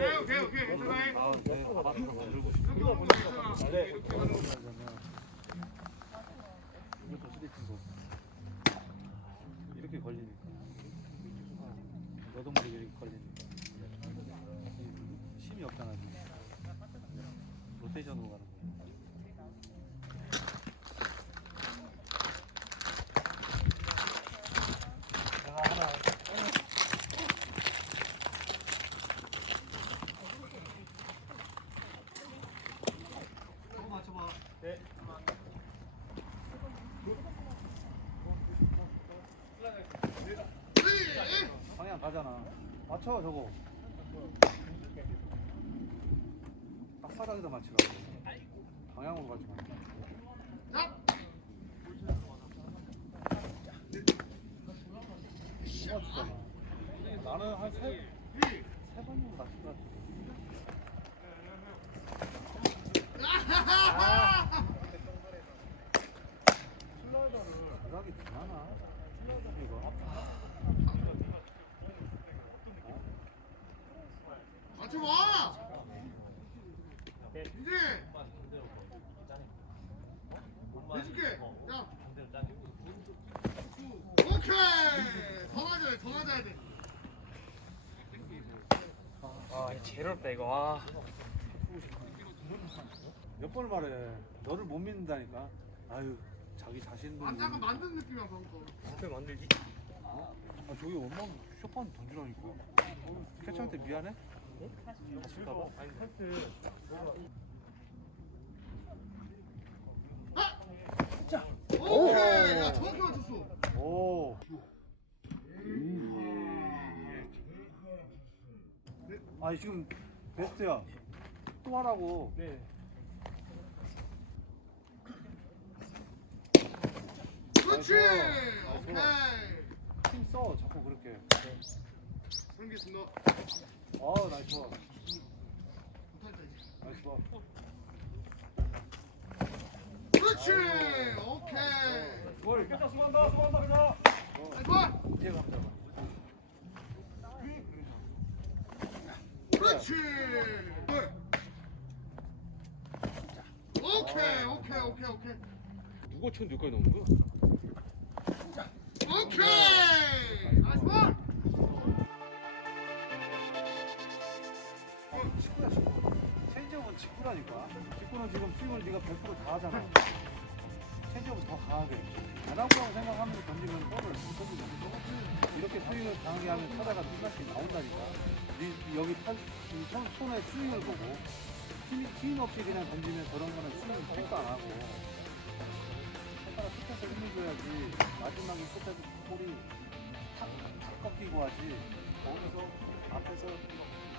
아, 네. 아. 이렇게. 네. 걸리니까. 너도 모르게 이렇게 걸리니까. 힘이 없잖아. 로테이션으로 가는 거. 조금 맞춰봐. 네. 방향 가잖아. 맞춰 저거. 딱 바닥에다 맞추라고. 방향으로 가지 마. 나는 한 세 세 번이면 맞춘 것 같아. 바닥이 되나? 이거. 맞춰 봐. 이제 해줄게. 자. 오케이. 더 맞아야 돼. 더 맞아야 돼. 아 제일 어렵다 이거 아 몇 번을 말해. 너를 못 믿는다니까. 아유, 자기 자신도. 만 약간 만든 느낌이야 방금. 어떻게 만들지? 어? 아, 저기 원망 쇼판 던지라니까. 어, 캐치한테 미안해? 다칠까봐? 아니 패스 오케이. 야 정확히 맞췄어. 오. 아니 지금 베스트야. 또 하라고. 네 그렇지. 나이스. 오케이. 힘 써. 자꾸 그렇게. 생겼습니 다. 아, 나이스 이제. 나이스 봐. 그렇지. 오케이. 골. 깼다 수고한다. 수고한다. 그냥. 나이스. 이제 감자 봐. 그렇지. 오케이 오케이 오케이 오케이 누가 쳤는데 여기까지 나온 거야? 오케이 직구는 지금 스윙을 네가 100%다 하잖아. 체인지업은 더 강하게. 안 한다고 생각하면서 던지면 볼을 못 던지잖아. 이렇게 스윙을 강하게 하면 타다가 뚜렷이 나온다니까. 네 여기 팔, 이 손, 손의 스윙을 보고 힘, 힘 없이 그냥 던지면 저런 거는 스윙 평가 안 하고 손가락 끝에서 힘을 줘야지 마지막에 끝에서 볼이 탁, 탁 꺾이고 하지 거기서 앞에서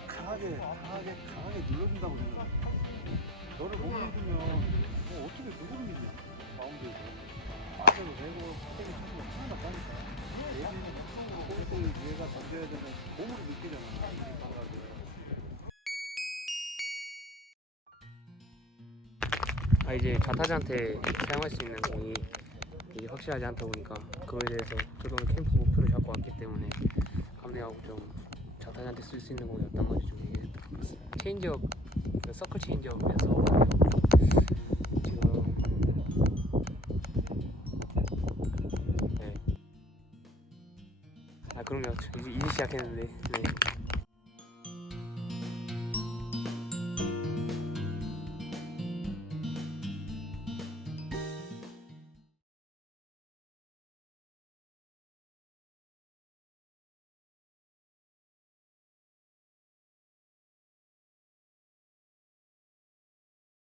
강하게 강하게 강하게 눌러준다고 생각해 너를 못 믿으면 뭐 어떻게 그걸 믿냐 마운드에서 맞아도 되고 스택이 치고 하나도 없다니까. 얘는 거기서 얘가 던져야 되는 몸으로 느끼잖아. 아 이제 자타자한테 사용할 수 있는 공이 이게 확실하지 않다 보니까 그거에 대해서 저도 오늘 캠프 목표를 잡고 왔기 때문에 감내하고 좀 자타자한테 쓸 수 있는 공이 어떤 건지 좀 얘기했던 것 같습니다 체인지업 그 서클 체인지업에서 지금 네. 아 그럼요 저 이제, 이제 시작했는데 네.